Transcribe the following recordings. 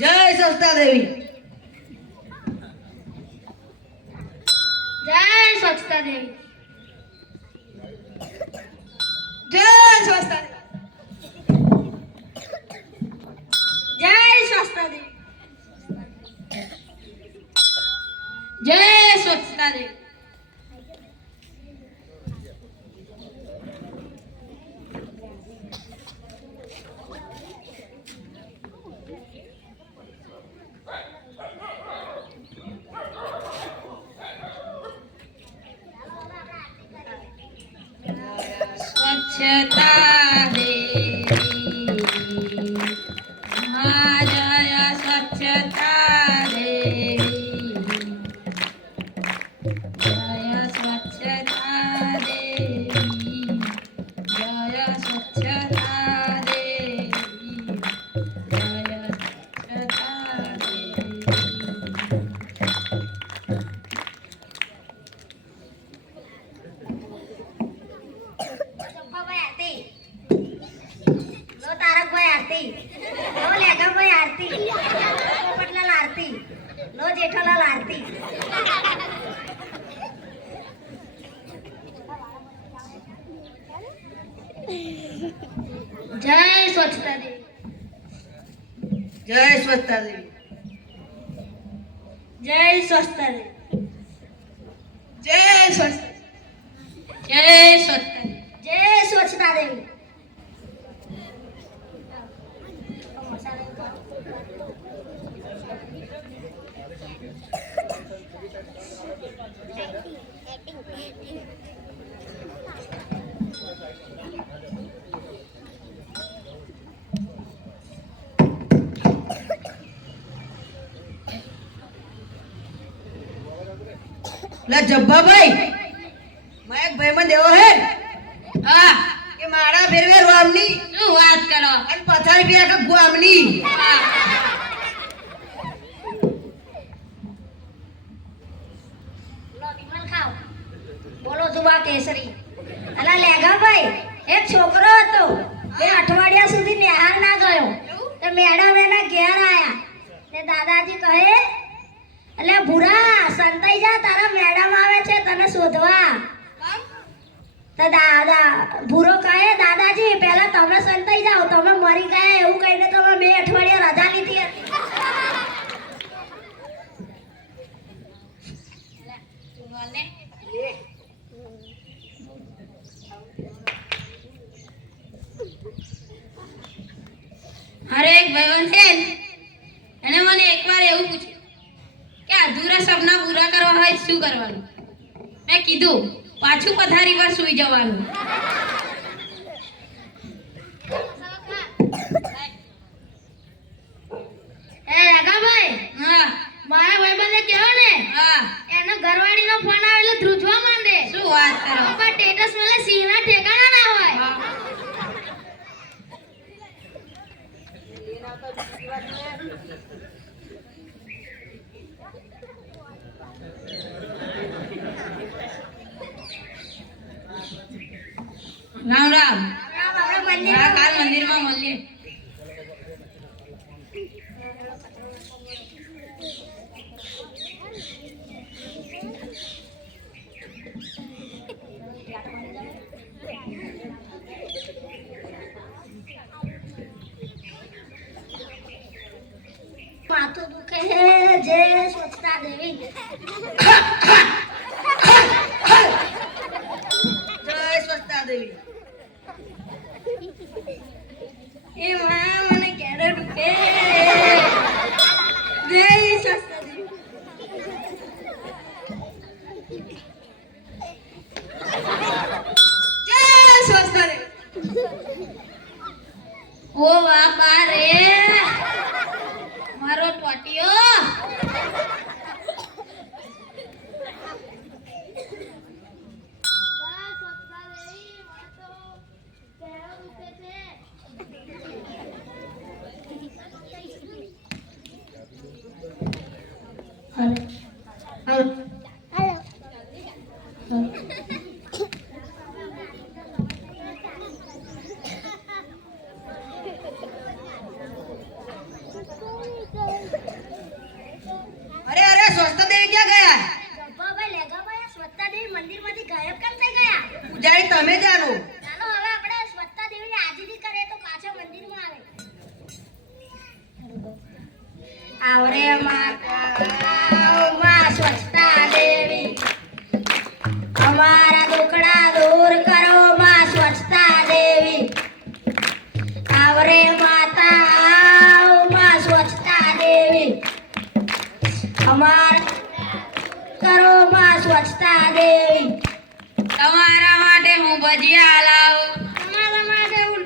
જય સ્વચ્છતા દેવી. જય સ્વચ્છતા દેવી. જય સ્વચ્છતા દેવી. જય સ્વચ્છતા દેવી. જય સ્વચ્છતા દેવી. સ્વચ્છતા દેવી જય સ્વચ્છતા દેવી જય સ્વચ્છતા દેવી જય સ્વચ્છતા દેવી જય સ્વચ્છતા જેઠાલાલ આરતી. જય સ્વચ્છતા દેવી. જય સ્વચ્છતા દેવી. જય સ્વચ્છતા દેવી. જય સ્વચ્છતા. જય સ્વચ્છતા. જય સ્વચ્છતા દેવી. લા જબ્બાભાઈ મેં એક ભાઈમાં દેવો હે. હા કે મારા ફેરવે રોમની શું વાત કરો અને પથારી પીયા કે ગુઆમની. બોલો જુબા કેસરી. અલા લેગા ભાઈ એક છોકરો હતો એ અઠવાડિયા સુધી નિહાર ના ગયો તો મેડમ એના ઘેર આયા તે દાદાજી કહે એટલે ભૂરા સંતાઈ જા તારા મેડમ આવે છે તને શોધવા. તો દાદા ભૂરો કહે દાદાજી પહેલા તમે સંતાઈ જાઓ તમે મરી ગયા એવું કહીને તો મેં 2 અઠવાડિયા રજા લીધી હતી. અરે એક ભાઈબંધ છે એને મને એકવાર એવું પૂછ્યું કે અધૂરા સપના પૂરા કરવા હોય શું કરવાનું. મેં કીધું પાછું પથારી પર સૂઈ જવાનું. એ રાગાભાઈ હા મારા ભાઈબંધે કહેવો ને હા એનો ઘરવાળીનો ફોન આવે એટલે ધ્રુજવા માંડે. શું વાત કરો પણ સ્ટેટસ મળે સિંહના ઠેકાણા ના હોય. રામ રામ. કાલ મંદિરમાં મળીએ. માથું દુખે હે જય સ્વચ્છતા દેવી. જય સ્વચ્છતા દેવી. એ માં મને ક્યારે દુખે જય સ્વચ્છતા દેવી. જય સ્વચ્છતા દેવી. ઓ બાપા રે મારો ટોટિયો. પૂજારી તમે જાણો. ચાલો હવે આપણે સ્વચ્છતા દેવીની હાજરી કરીએ તો પાછા મંદિરમાં આવે. આવરે માં સ્વચ્છતા દેવી, અમારા દુખડા દૂર કરો માં સ્વચ્છતા દેવી. આવરે માતા માં સ્વચ્છતા દેવી, અમાર કરો માં સ્વચ્છતા દેવી. તમારા માટે હું ભજીયા લાવું, તમારા માટે હું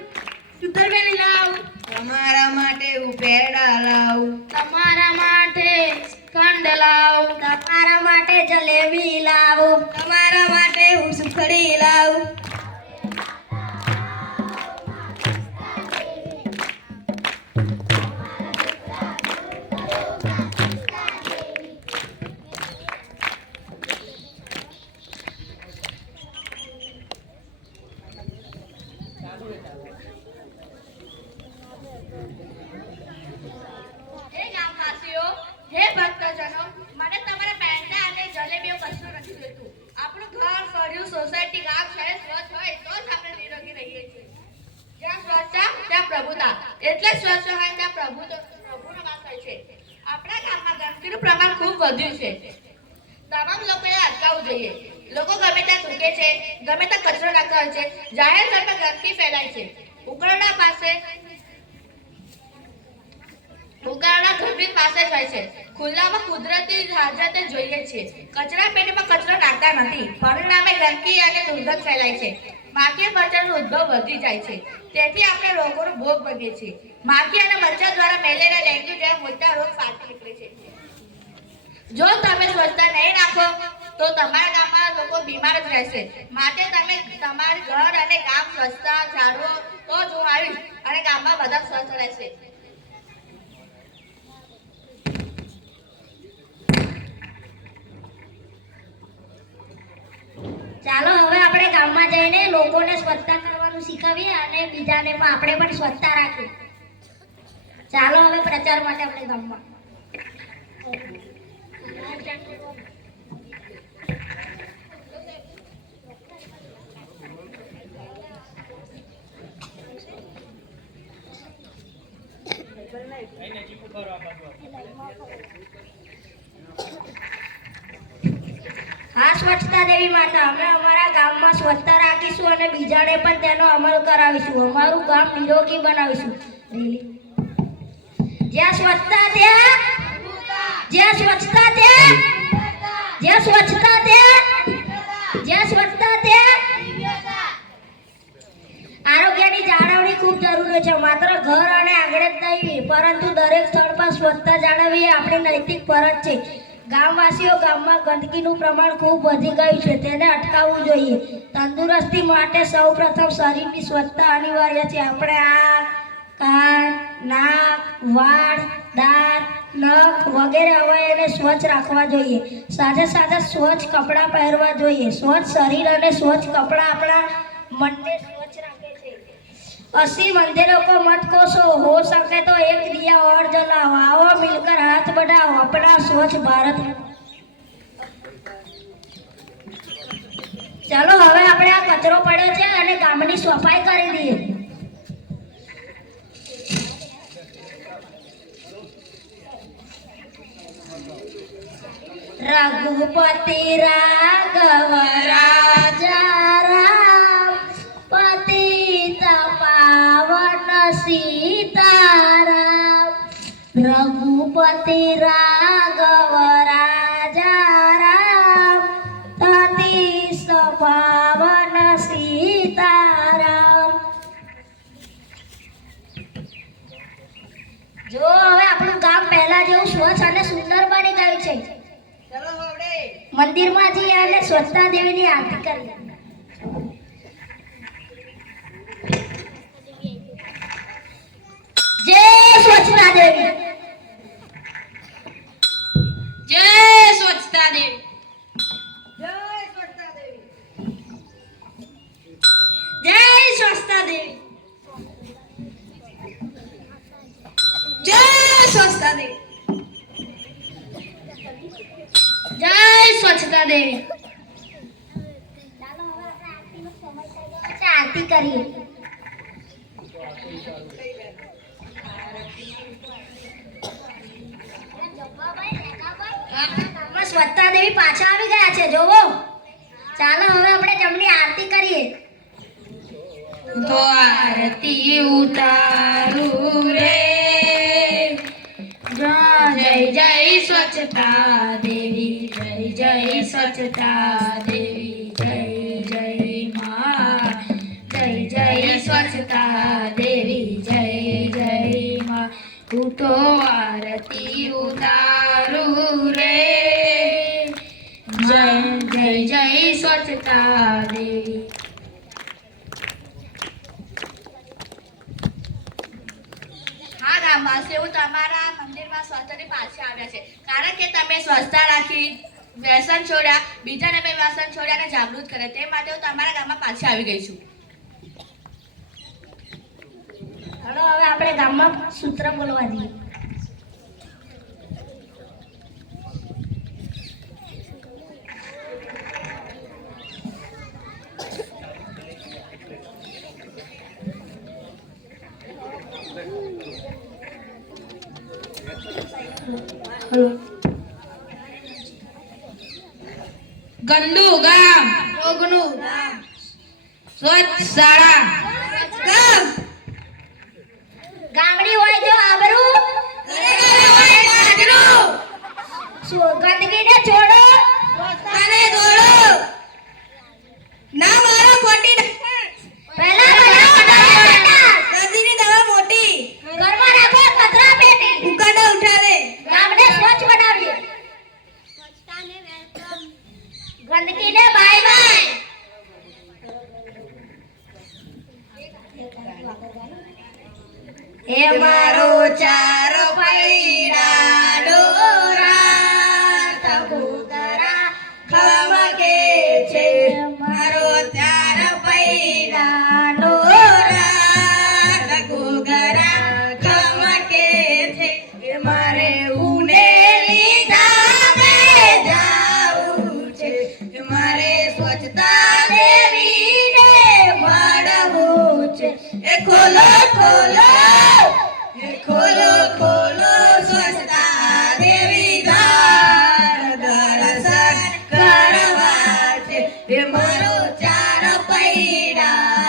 સુધરવેલી લાવું, તમારા માટે હું પેરડા લાવું, તમારા માટે કંડ લાવું, તમારા માટે જલેબી લાવું, તમારા માટે હું સુખડી લાવું. હે ગામવાસીઓ, હે ભક્તજનો, મને તમારા પેંડા અને જલેબીઓ કશું નથી જોઈતું. આપણું ઘર, ફળિયું, સોસાયટી, ગામ, શહેર સ્વચ્છ હોય તો જ આપણે નિરોગી રહીએ છીએ. જ્યાં સ્વચ્છતા ત્યાં પ્રભુતા, એટલે સ્વચ્છ હોય ત્યાં પ્રભુનો વાસ હોય છે. આપણા ગામમાં ગંદકીનું પ્રમાણ ખૂબ વધ્યું છે. તમામ લોકોએ અટકાવવું જોઈએ. લોકો ગમે ત્યાં થૂકે છે, ગમે ત્યાં કચરો નાખતા હોય છે, જાહેર સ્થળ પર ગંદકી ફેલાય છે. ઉકરડા ઘરની પાસે જ હોય છે. ખુલ્લામાં કુદરતી હાજતે જોઈએ છીએ. કચરા પેટીમાં કચરો નાખતા નથી. પરિણામે ગંદકી અને દુર્ગંધ ફેલાય છે. માખી મચ્છરનો ઉદ્ભવ વધી જાય છે. તેથી આપણે રોગોનો ભોગ બનીએ છીએ. માખી અને મચ્છર દ્વારા મેલેરિયા, ડેન્ગ્યુ જેવા મોટા રોગ ફાટી નીકળે છે. જો તમે સ્વચ્છતા નહીં રાખો તો તમારા ગામમાં લોકો બીમાર જ રહેશે. માટે તમે તમારી ઘર અને ગામ સ્વચ્છતા જાળવો તો જ હું આવીશ અને ગામમાં બધા સ્વસ્થ રહેશે. ચાલો હવે આપણે ગામમાં જઈને લોકોને સ્વચ્છતા કરવાનું શીખવીએ અને બીજાને પણ આપણે પણ સ્વચ્છતા રાખીએ. ચાલો હવે પ્રચાર માટે આપણે ગામમાં હા સ્વચ્છતા દેવી માતા, અમે અમારા ગામમાં સ્વચ્છતા રાખીશું અને બીજાને પણ તેનો અમલ કરાવીશું. અમારું ગામ નિરોગી બનાવીશું. જ્યાં સ્વચ્છતા ત્યાં જ્યાં સ્વચ્છતા ત્યાં જ્યાં સ્વચ્છતા ત્યાં જ્યાં સ્વચ્છતા ત્યાં આરોગ્યની જાળવણી ખૂબ જરૂરી છે. માત્ર ઘર અને આંગણે જ નહીં પરંતુ દરેક સ્થળ પર સ્વચ્છતા જાળવવી એ આપણી નૈતિક ફરજ છે. ગામવાસીઓ, ગામમાં ગંદકીનું પ્રમાણ ખૂબ વધી ગયું છે, તેને અટકાવવું જોઈએ. તંદુરસ્તી માટે સૌપ્રથમ શરીરની સ્વચ્છતા અનિવાર્ય છે. આપણે આંખ, કાન, નાક, વાળ, દાંત, નખ વગેરે અવયવને સ્વચ્છ રાખવા જોઈએ. સાથે સાથે સ્વચ્છ કપડાં પહેરવા જોઈએ. સ્વચ્છ શરીર અને સ્વચ્છ કપડાં આપણા મનને સ્વચ્છ રાખે છે. 80 मंदिरों को मत कोसो, हो सके तो एक दिया और जलाओ. आओ मिलकर हाथ बढ़ाओ अपना स्वच्छ भारत. ચાલો હવે આપણે આ કચરો પડ્યો છે અને ગામની સફાઈ કરી દઈએ. રઘુપતિ રાઘવ રાજા રામ, પતિત પાવન સીતારામ. રઘુપતિ રાઘવ રાજા રામ, પતિત પાવન સીતારામ. જો હવે આપણું ગામ પહેલા જેવું સ્વચ્છ અને સુંદર બની ગયું છે. ચલો આપણે મંદિરમાં જઈએ અને સ્વચ્છતા દેવીની આરતી કરીએ. જય સ્વચ્છતા દેવી, જય સ્વચ્છતા દેવી, જય સ્વચ્છતા દેવી, જય સ્વચ્છતા દેવી, જય સ્વચ્છતા દેવી, જય સ્વચ્છતા દેવી. ચાલો આરતી કરીએ. સ્વચ્છતા દેવી પાછા આવી ગયા છે જોવો. ચાલો હવે આપણે જમણી આરતી કરીએ. તો આરતી ઉતારું રે જય જય સ્વચ્છતા દેવી જય જય સ્વચ્છતા દેવી જય જય માં જય જય સ્વચ્છતા દેવી જય જય માં હું તો આરતી ઉતારું રે જય જય જય સ્વચ્છતા દેવી. હા ગામવાસીઓ, તમારા મંદિરમાં સ્વચ્છતાની પાછા આવ્યા છે કારણ કે તમે સ્વચ્છતા રાખી, વ્યસન છોડ્યા, બીજાને પણ વ્યસન છોડ્યા અને જાગૃત કરે તે માટે હું તમારા ગામમાં પાછી આવી ગઈ છું. ચાલો હવે આપણે ગામમાં સૂત્ર બોલવા દઈએ. ગંદુ ગામ, રોગનું ગામ, સ્વચ્છ શાળા, ગામ ગામડી હોય તો આબરૂ, ગંદકીને છોડો, સ્વચ્છતાને દોડો. ના મારો ખોટી પહેલા બનાવો નદીની દવા મોટી, ઘરમાં રાખો કચરા પેટી, ઉકાળા ઉઠાવે, ગામને સ્વચ્છ બનાવીએ, ગંદકીને બાય બાય. એ મારો ચાર પૈડા ડોરા તબુતરા ખમકે છે, મારો ચાર પૈડા ડોરા તબુતરા ખમકે છે. એ મારે ઉનેલી ગામે જાવું છે, એ મારે સ્વચ્છતા દેવીને મળવું છે. એ ખોલો ખોલો ખોલો ખોલો સ્વચ્છતા દેવી દર્શન કરવા છે. એ મારો ચાર પૈડા